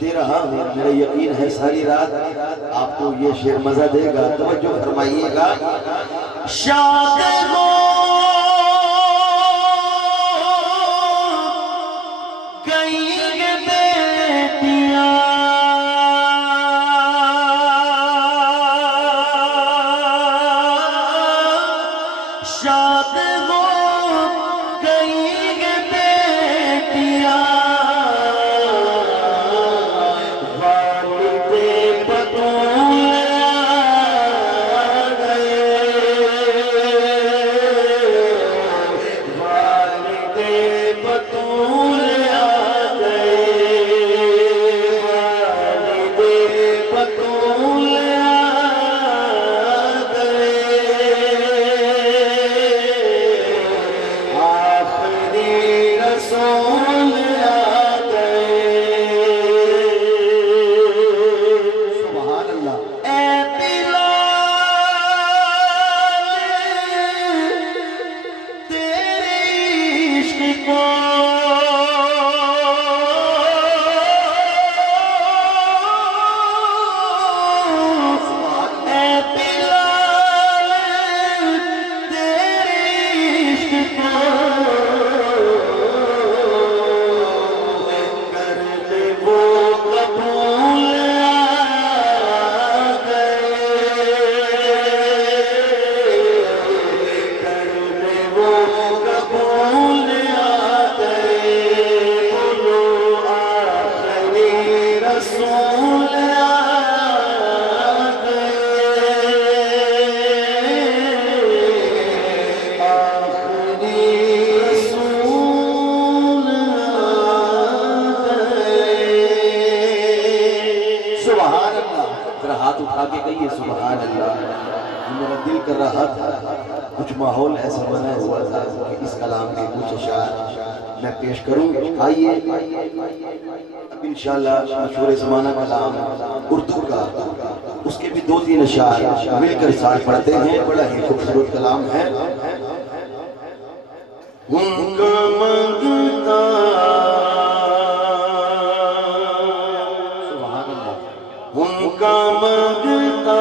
دے رہا ہوں، میرا یقین ہے ساری رات آپ کو یہ شعر مزہ دے گا. توجہ فرمائیے گا. شاد ہو کچھ ماحول ایسا بنا ہوا تھا کہ اس کلام کے کچھ اشعار میں پیش کروں. آئیے اب انشاءاللہ مشہور زمانہ کلام اردو کا اس کے بھی 2-3 اشعار مل کر ساتھ پڑھتے ہیں. بڑا ہی خوبصورت کلام ہے. ان کا منگتا سبحان اللہ، ان کا منگتا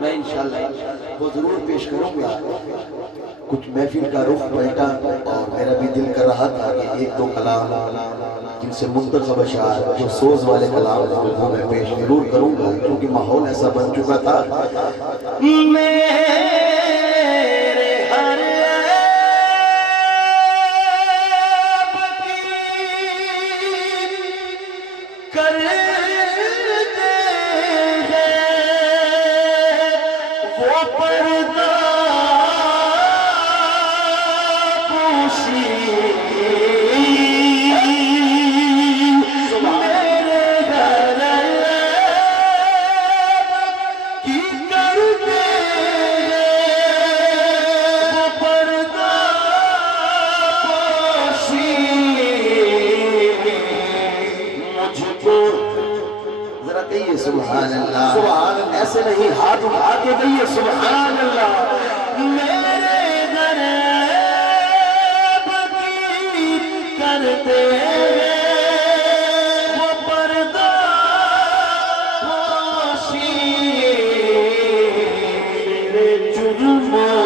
میں انشاءاللہ وہ ضرور پیش کروں گا. کچھ محفل کا رخ پلٹا اور میرا بھی دل کر رہا تھا کہ ایک دو کلام جن سے منتخب اشعار جو سوز والے کلام وہ میں پیش ضرور کروں گا، کیونکہ ماحول ایسا بن چکا تھا. سبحان اللہ، سبحان اللہ، ایسے نہیں ہاتھ اٹھا کے کہیے سبحان اللہ. میرے غریب کی کرتے وہ پردہ پوشی، میرے جرموں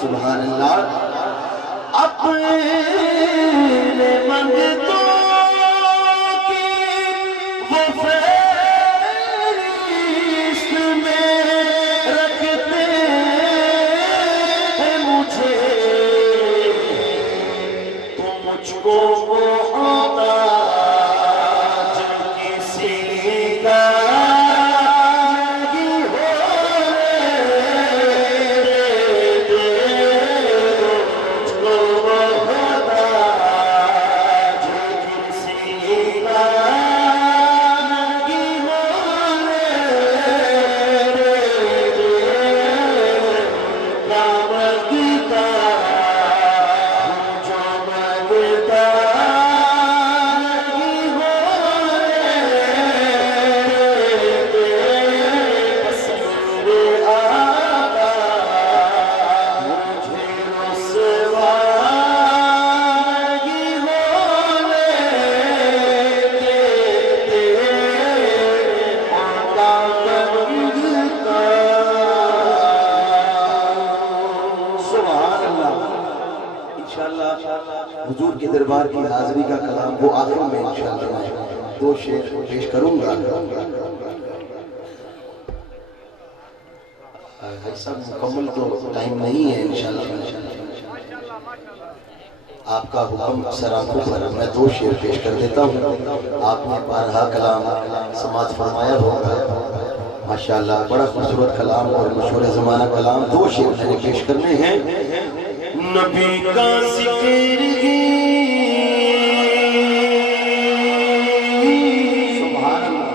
سبحان اللہ. اپنے منگتوں کی وہ فہرست میں رکھتے ہیں مجھے، تو مجھ کو محتاج کسی کا حضور کے دربار کی حاضری کا کلام وہ آخر میں انشاءاللہ میں دو شعر پیش کروں گا. ایسا مکمل تو ٹائم نہیں ہے انشاءاللہ. آپ کا حکم سراخوں پر میں دو شعر پیش کر دیتا ہوں. آپ نے بارہا کلام سماعت فرمایا ہوگا ماشاءاللہ. بڑا خوبصورت کلام اور مشہور زمانہ کلام. دو شعر میں نے پیش کرنے ہیں. نبی کا ذکر ہی سبحان اللہ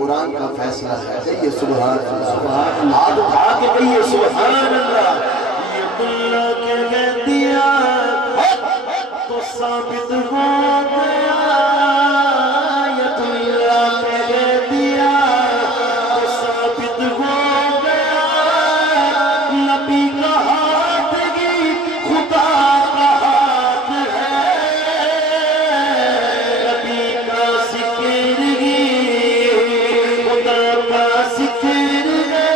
قرآن کا فیصلہ ہے. کہیے سبحان اللہ. ہاتھ اٹھا کے کہیے سبحان اللہ. یہ اللہ کے کہہ دیا تو ثابت ہو گیا. یہ اللہ کے کہہ دیا تو ثابت ہو گیا. نبی کا ہاتھ ہی خدا کا ہاتھ ہے. نبی کا ذکر ہی خدا کا ذکر ہے.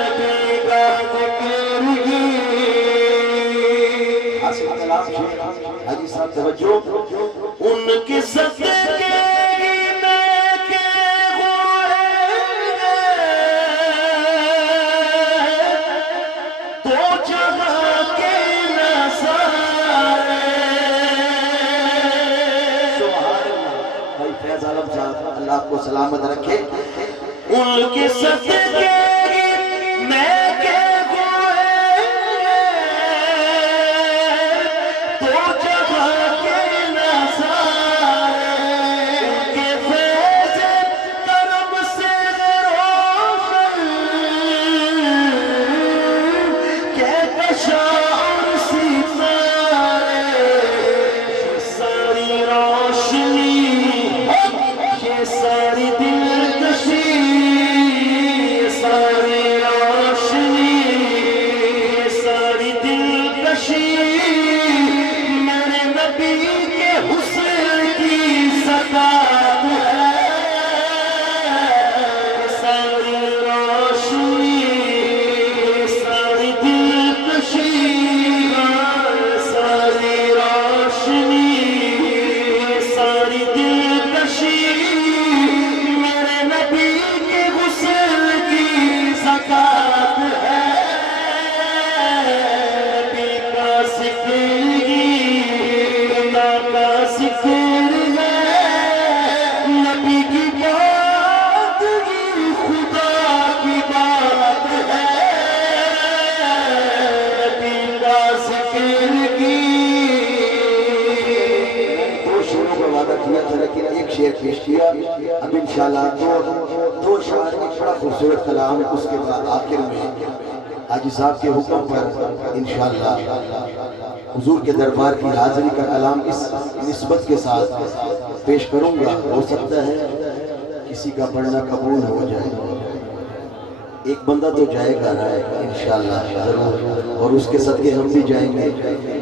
نبی کا ذکر ہی. حاصل کلام شیخ حاجی صاحب توجہ. ان کے صدقے میں کے ہوئے دو جہاں کے نظارے. سبحان اللہ. بھائی فیض عالم صاحب اللہ آپ کو سلامت رکھے. ان کے صدقے میں کے ہوئے دو جہاں کے نظارے. کے فیض کرم سے روشن کے بشار ستارے. یہ ساری روشنی یہ ساری دلکشی یہ ساری روشنی یہ ساری دلکشی میرے نبی کے حسن کی زکات ہے. یہ ساری روشنی یہ ساری دلکشی یہ ساری روشنی یہ ساری دلکشی میرے نبی کے غسل کی زکات ہے. نبی کا ذکر ہی خدا کا ذکر ہے. نبی کی بات ہی خدا کی بات ہے. نبی کا ذکر ہی. دو شعروں کا وعدہ کیا تھا لیکن ایک شعر پیش کیا. اب انشاءاللہ دو شعر ایک بڑا خوبصورت کلام. اس کے بعد آخر میں حاجی صاحب کے حکم پر انشاءاللہ حضور کے دربار کی حاضری کا کلام اس نسبت کے ساتھ پیش کروں گا. ہو سکتا ہے کسی کا پڑھنا قبول ہو جائے. ایک بندہ تو جائے گا نا انشاءاللہ ضرور, اور اس کے صدقے ہم بھی جائیں گے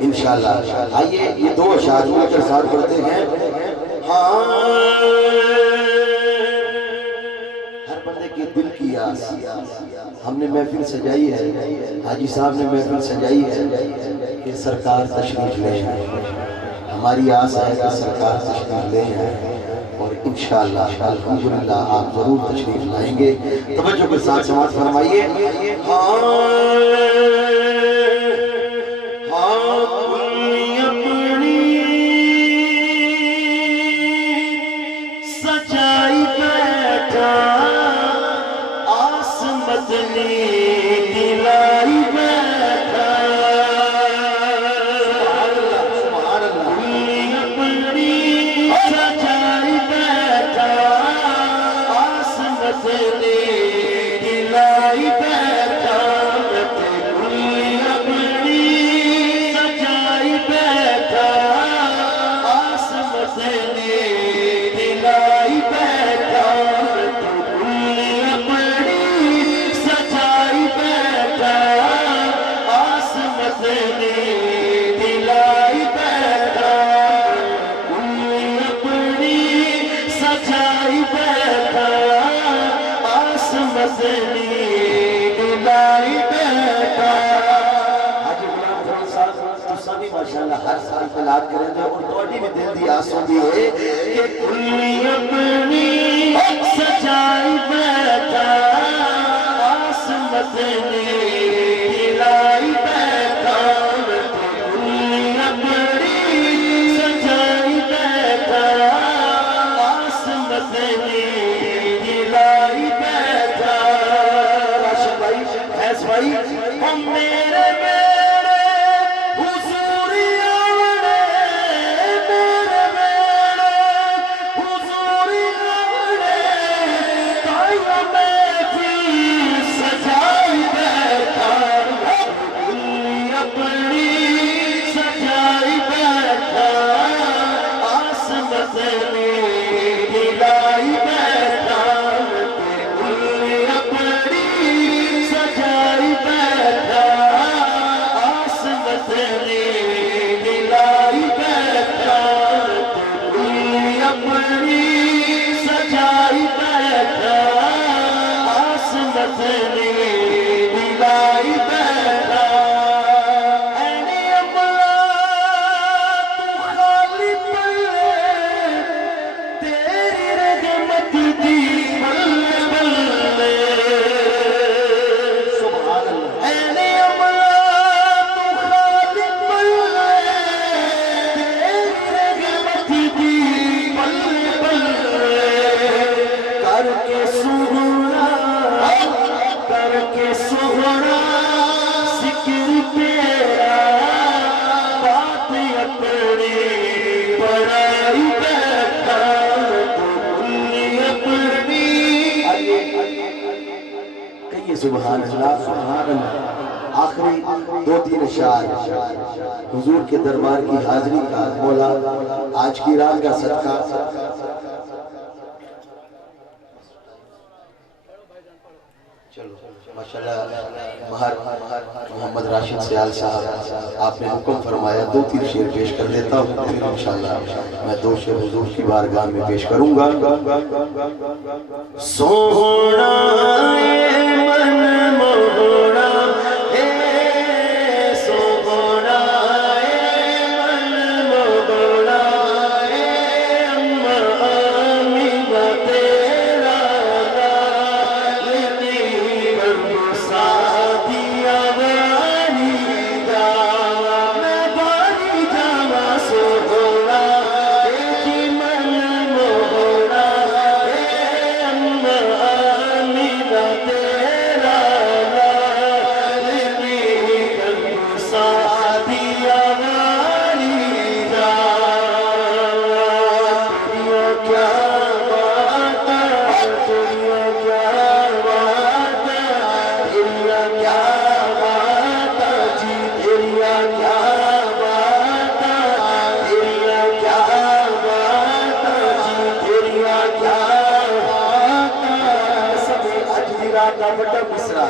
انشاءاللہ. آئیے یہ دو اشعار مل کر ساتھ پڑھتے ہیں. ہر بندے کے دل کی آس. ہم نے محفل سجائی ہے, حاجی صاحب نے محفل سجائی ہے کہ سرکار تشریف لے آئیں. ہماری آس ہے کہ سرکار تشریف لے آئیں اور انشاءاللہ الحمدللہ آپ ضرور تشریف لائیں گے. توجہ کے ساتھ سماعت فرمائیے. سجائی بیٹھا آس مدنی دلائی بیٹھا. سبحان اللہ. اپنی سجائی بیٹھا آس مدنی دلائی بیٹھا. اپنی سجائی بیٹھا آس مدنی دلائی بیٹھا. اپنی سجائی بیٹھا آس مدنی دلائی بیٹھا. اپنی سجائی بیٹھا آس مدنی دلائی بیٹھا. حاجی غلام فرید صاحب تو سبھی ماشاءاللہ ہر سال پلاد کریں گے اور توڑی میں دل دی آسوں بھی ہے کہ کلی اپنی سجائی بیٹھا آس مدنی دلائی بیٹھا. کلی اپنی سجائی بیٹھا آس مدنی دلائی بیٹھا. راشد بھائی, حیث بھائی, ہم میرے حضور آوڑے, میرے حضور آوڑے دو تین اشعار حضور کے دربار کی حاضری کا مولا آج کی رات کا صدقہ چلو ماشاءاللہ مہر محمد راشد سیال صاحب آپ نے حکم فرمایا دو تین شعر پیش کر دیتا ہوں پھر انشاءاللہ میں دو شعر حضور کی بارگاہ میں پیش کروں گا سونا من موڑا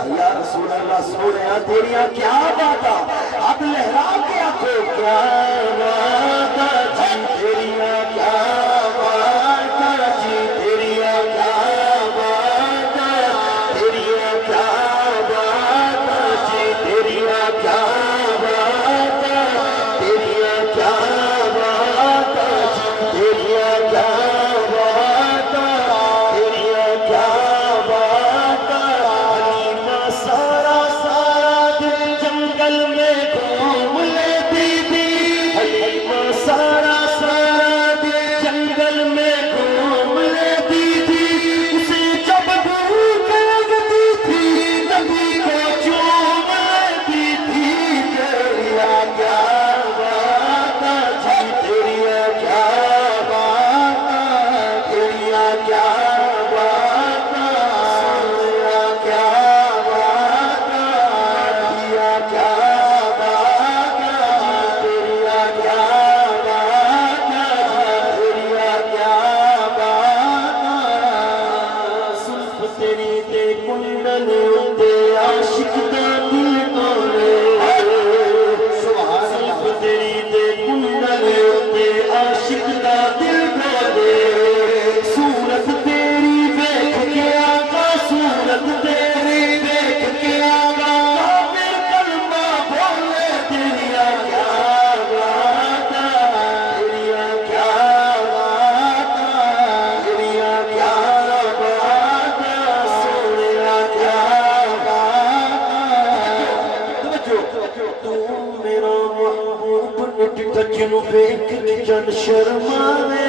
یا رسول اللہ سوڑیا تیریاں کیا باتا اب لہرا کے آنکھوں کیا باتا جی تیریاں کیا باتا جی تیریاں کیا باتا تیریاں کیا باتا جی تیریاں کیا باتا تیریاں کیا باتا جی تیریاں کیا باتا تیریاں کیا جن شرماوے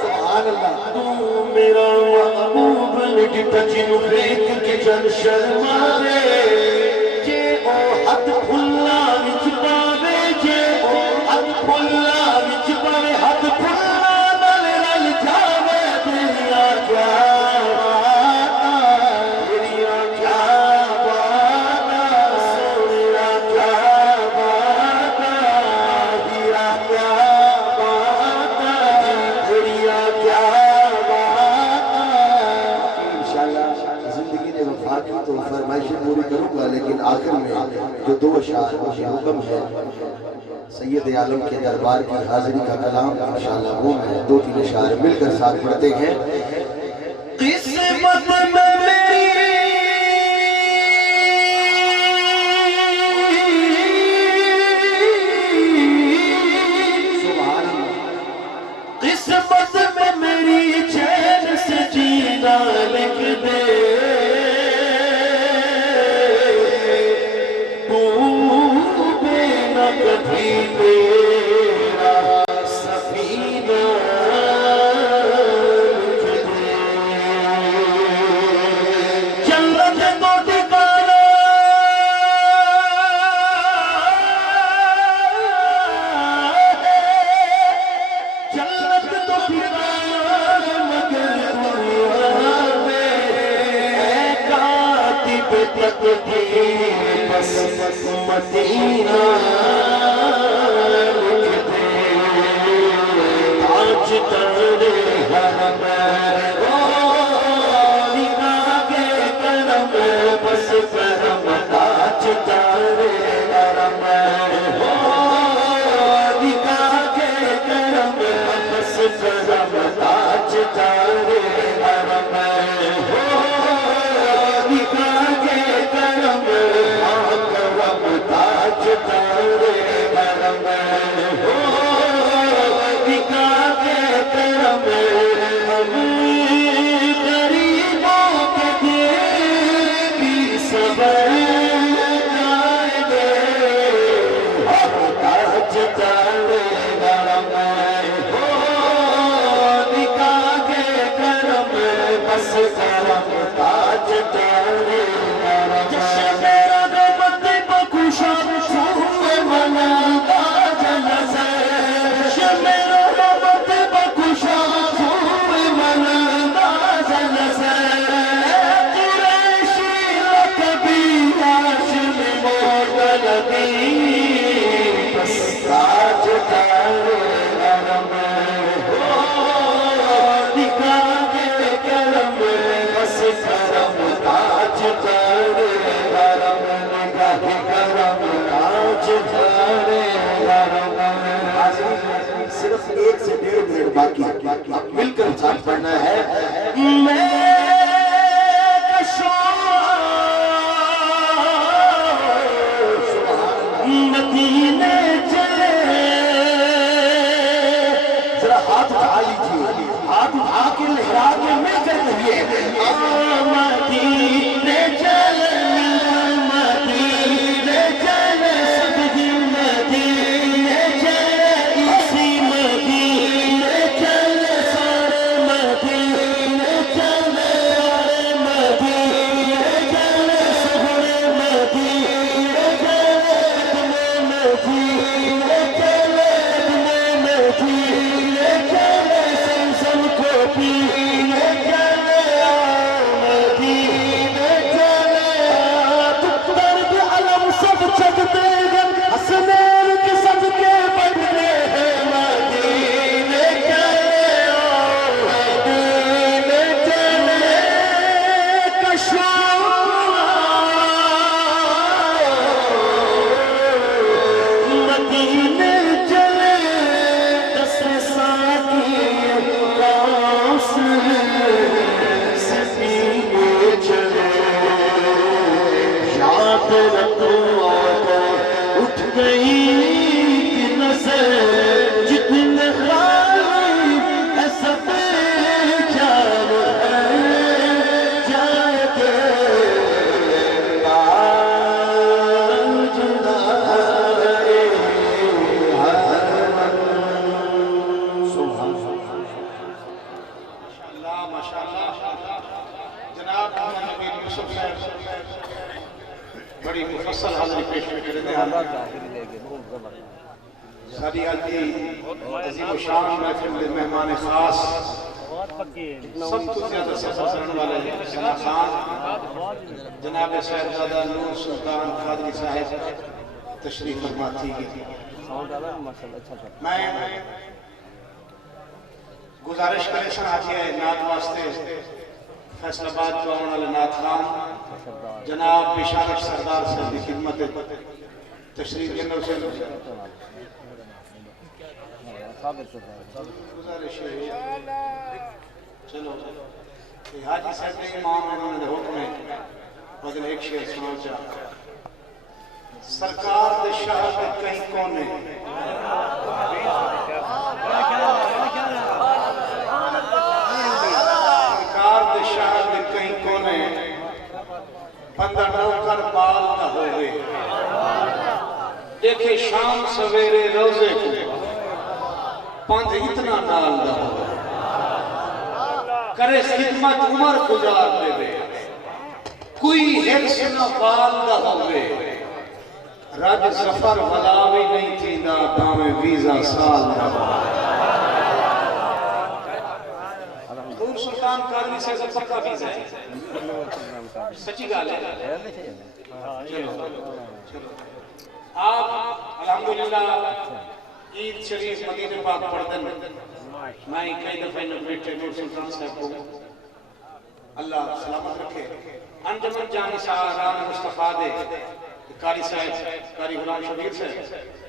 سبحان اللہ تو میرا محبوب لگتا جنو بیک کے جن شرماوے جے او حد پھلا وچ پاوے جے او حد پھلا وچ پاوے حد پھلا نال رل جاوے تیریاں کیا لیکن آخر میں جو دو اشعار مجھے حکم ہے سید عالم کے دربار کی حاضری کا کلام انشاءاللہ وہ میں دو تین اشعار مل کر ساتھ پڑھتے ہیں قسمت میں قسمت میں میری چین سے جینا لکھ دے کبھی میرا سفینہ لکھ دے مدینہ لکھ دے تاج تر حرم نگاہ کے کرم بس کرم تاج تر حرم نگاہ کے کرم بس کرم تاج تر حرم نگاہ کے کرم کرم تاج تر حرم نگاہ کے کرم ہم غریبوں کے دل کی صبر جائے دے تاج تر حرم نگاہ کے کرم بس کرم تاج تر حرم جشن رغبت بخوشا سوئے مناتا جلسے جشن رغبت بخوشا سوئے مناتا جلسے قریشی رکبی ہاشم مغلبی بس تاج تر حرم نگاہ کے کرم بس کرم تاج تر حرم نگاہ کے کرم تاج تر حرم صرف 1 سے 1.5 منٹ باقی مل کر ساتھ پڑھنا ہے میں مدینے چلے ذرا ہاتھ اٹھا لیجیے ہاتھ اٹھا کے لہرا کے مل کر کہیے مدینے چلے مدینے چلے سب دن مدینے چلے اسی مدینے چلے سارے مدینے چلے مدینے چلے سہرے مدینے چلے مدینے چلے مدینے چلے زمزم کو پینے چلے مدینے چلے درد علم سب چکتے ہیں حسنین کے صدقے بڑھتے ہیں مدینے چلے مدینے چلے مدینے چلے دس ساکی راس سفینے چلے یاد رکھو اٹھ گئی کہ نظر جتنے خالی ہے سب جان ہے جائے دے تاج تر ماشاءاللہ جناب نبی یوسف صاحب بڑی مفصل حاضری پیش کر رہے ہیں ساری آجی عظیم و شان محفل مہمان خاص سب تو زیادہ سفر کرنے والے جناب خان جناب صاحبزادہ نور سلطان قادری صاحب تشریف فرما تھی میں گزارش کرے سن آتی ہے نعت واسطے فیصل آباد کو آنے والے نعت خان جناب بشارت سردار صاحب کی خدمت تشریف جنرل سے گزارش ہے چلو حاجی صاحب کے امام انہوں نے حکم ہے بدل ایک شعر سنو چاہ سرکار دے شہر دے کہیں کونے سرکار دے شہر دے کہیں کونے بندہ نوکر بال نہ ہوئے دیکھے شام سویرے روزے کو پانچ اتنا نال نہ ہوئے کرے خدمت عمر گزار دے دے کوئی حرص نہ بال نہ ہوئے رج سفر ولاوی نہیں تھی دا پاویں ویزا سال نہ ہوئے نور سلطان قادری سے سفر کا ویزا ہے سچی گال ہے چلو آپ الحمدللہ عید شریف مدینہ پاک پڑھتے ہیں میں کئی دفعہ بیٹھے نور سلطان صاحب کو اللہ سلامت رکھے انجمن جانی ساران مصطفیٰ دے قاری صاحب قاری غلام شبیر صاحب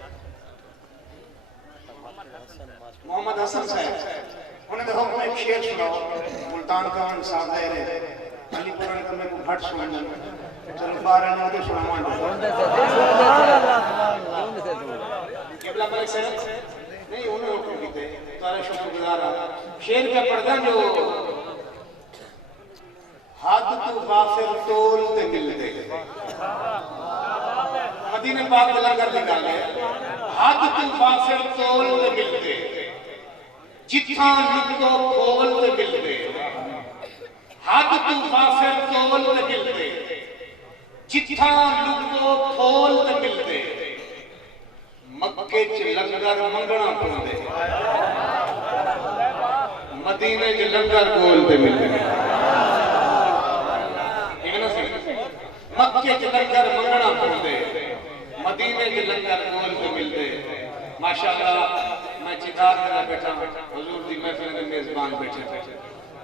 محمد حسن صاحب انہیں دیکھو میں ایک شعر سناؤ ملتان کا انصار دے رہے علی پورن کا میں کو گھٹ سناؤں چلو بارہ نے مجھے سناؤں قبلہ ملک صاحب نہیں انہیں حکم کی تھے تارے شکر گزارا شعر کا پردہ جو حد تو غافر طول تے مل دے مدینہ پاک دلہ کر نکالے حد تو غافر طول تے مل دے جتھاں لکھو کھول تے مل دے حد تو غافر طول تے مل دے جتھاں لکھو کھول تے مل دے مکے چ لنگر منگنا پوندے مدینے چ لنگر کھول تے مل دے مکے چ لنگر منگنا پوندے مدینے چ لنگر کھول تے مل دے ماشاءاللہ میں چکار کرنا بیٹھا حضور دی محفل میں میزبان بیٹھے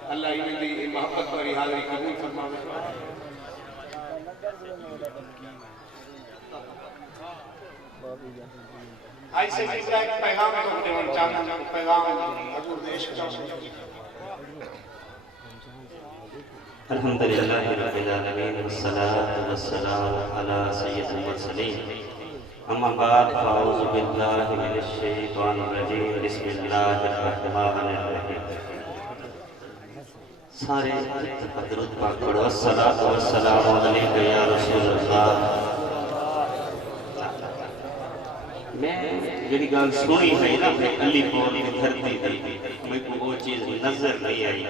اللہ انہیں دی محبت بری حاضری قبول فرماوے آئی سے فکرہ ایک پیغام تو دیوان چاہنا پیغام حضور دے عشق چاہنا الحمدللہ رب العالمین والصلاة والسلام علی سید المرسلین اما بعد فاعوذ باللہ من الشیطان الرجیم بسم اللہ الرحمن الرحیم سارے درود پاک پڑھو الصلاة والسلام علیکہ یا رسول اللہ میں جڑی گال سنی ہے نا میں علی پور کی دھرتی تھی میں کو وہ چیز نظر نہیں آئی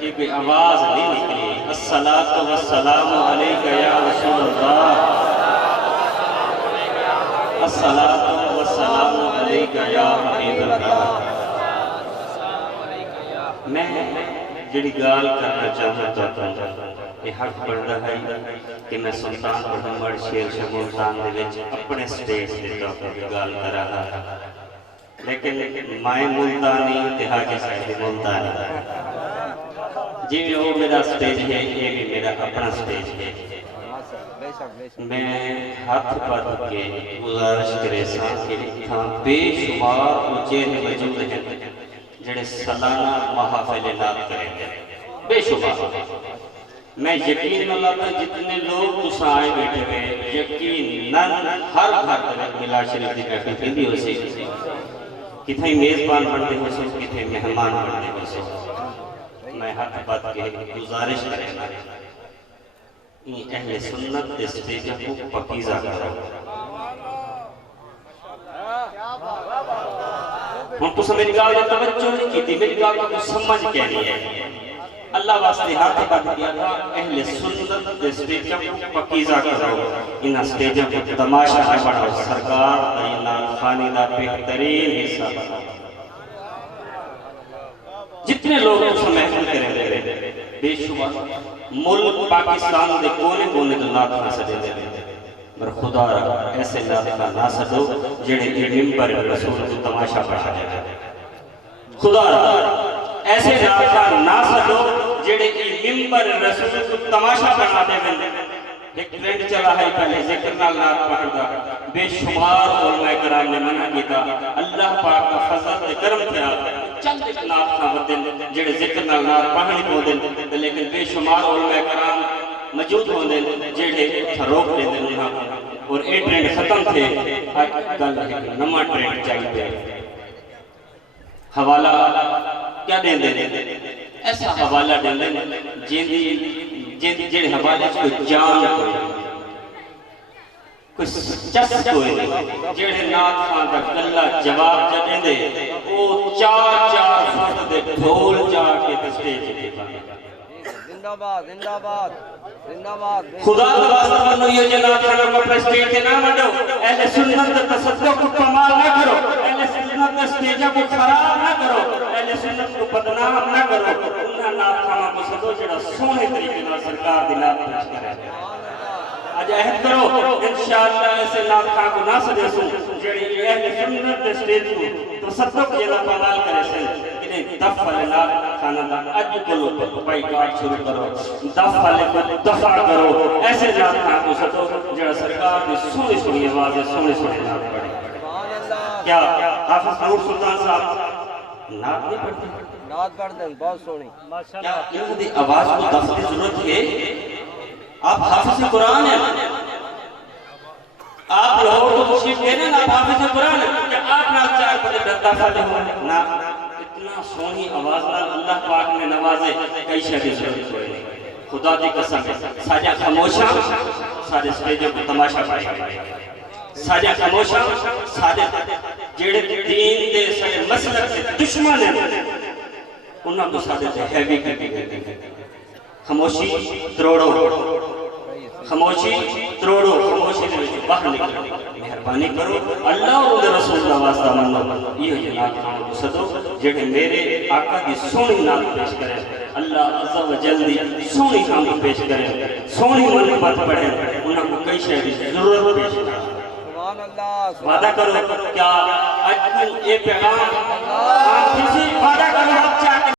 یہ کوئی آواز نہیں نکلی الصلاة والسلام علیکہ یا رسول اللہ الصلاة والسلام علیکہ یا حبیب اللہ میں جڑی گال کرنا چاہتا ہوں یہ حق پڑھتا ہے کہ میں سلطان محمد شیر شاہ ملتان دے وچ اپنے سٹیج دے طور گال کر رہا لیکن مائے ملتانی اتحاجی صاحب ملتانی جی میں وہ میرا سٹیج ہے یہ بھی میرا اپنا سٹیج ہے میں ہاتھ پاٹ کے گزارش کرے ساں کہ تھا بے شمار اچھے وجود ہیں جڑے سالانہ محافل نات کریں گے بے شمار میں یقین اللہ تا جتنے لوگ تسا آئے بیٹھے ہوئے یقیناً ہر گھر طرف ملا شریف دی بیٹھے پھیلی ہو سی کتنے میزبان بڑھتے ہو سو کتنے مہمان بڑھتے ہو سو میں ہاتھ بات کے گزارش کریں گا اہل سنت اسٹیجہ کو پکیزہ کرو ہم تو سب میری گاہ توجہ نہیں کی تھی میری گاہ کو سمجھ کہنی ہے اللہ واسطے ہاتھ بات کیا تھا اہل سنت اسٹیجہ کو پکیزہ کرو ان اسٹیجہ کو تماشا ہے بڑھو سرکار دینان خانی دا بہترین حصہ جتنے لوگ اس محفل کریں دے بے شمار ملک پاکستان دے کونے کونے تو نات نہ سجے دے پر خدا رہا ایسے نات نہ سجو جڑے ممبر رسول کو تماشا پڑھا جائے خدا رہا ایسے نات نہ سجو جڑے ممبر رسول کو تماشا پڑھا دے ایک ٹرینڈ چلا ہے پہلے ذکر نال نات پڑھ دا بے شمار علماء کرام نے منع کیتا اللہ پاک کا فضل تے کرم کیا چند ایک نات سامدن جڑے ذکر نال نات پڑھنی کو دن لیکن بے شمار علماء کرام موجود ہوں دن جڑے روک دے دن یہاں اور اے ٹرینڈ ختم تھے کل ایک نما ٹرینڈ چاہیے حوالہ کیا دیں دیں ایسا حوالہ دیں دیں جن حوالے کوئی جان کوئی چس کوئی جڑے نات خان کا اللہ جواب جدیں دے وہ چار فرد دے ڈھول جا کے سٹیج دے زندہ باد زندہ باد زندہ باد خدا واسطہ بنو یہ جناب خانہ کو اپنے سٹیج کے نہ منڈو اہل سنت تصدق کو کمال نہ کرو اہل سنت سٹیجہ کو خراب نہ کرو اہل سنت کو بدنام نہ کرو انہاں نات خانہ کو سدو جڑا سونے طریقے نال سرکار دی نات پیش کرے اج عہد کرو انشاءاللہ ایسے نام خواہ کو نہ سدے سن جڑی اہل سنت دے سٹیج کو تو صدق جیلا پامال کرے سن انہیں دف والے نام خانہ دا اج کلو بائی کارڈ شروع کرو دف والے کو دفع کرو ایسے نام خواہ کو سدو جڑا سرکار دی سونی سونی آواز ہے سونی سونی نام پڑھے کیا حافظ نور سلطان صاحب نعت نہیں پڑھتے نعت پڑھ دیں بہت سونی کیا انہوں دی آواز کو دفع کی ضرورت ہے آپ حافظ قرآن ہیں آپ لوگ تو تشریف دینے نا آپ حافظ قرآن ہیں کہ آپ نہ چار پڑے دفع دے ہوئے نا اتنا سونی آواز نہ اللہ پاک نے نوازے کئی شہر ضرورت ہوئے خدا دی قسم ہے ساجہ خاموشاں سارے سٹیجوں کو تماشا پائے ساجہ خاموشاں سارے جیڑے دین دے سارے مسلک سے دشمن ہیں انہاں کو سارے سے ہیوی کر کے گئے خاموشی تروڑو خاموشی تروڑو خاموشی دے وچ باہر نکلو مہربانی کرو اللہ اور رسول اللہ واسطہ منو یہ جناب کو صدو جڑے میرے آقا دی سونی نام پیش کرے اللہ عز و جل دی سونی نام پیش کرے سونی منقبت پڑھے انہاں کو کئی شے دی ضرورت پیش کرے سبحان اللہ وعدہ کرو کیا آج یہ پیغام کسی وعدہ کرو آپ چاہتے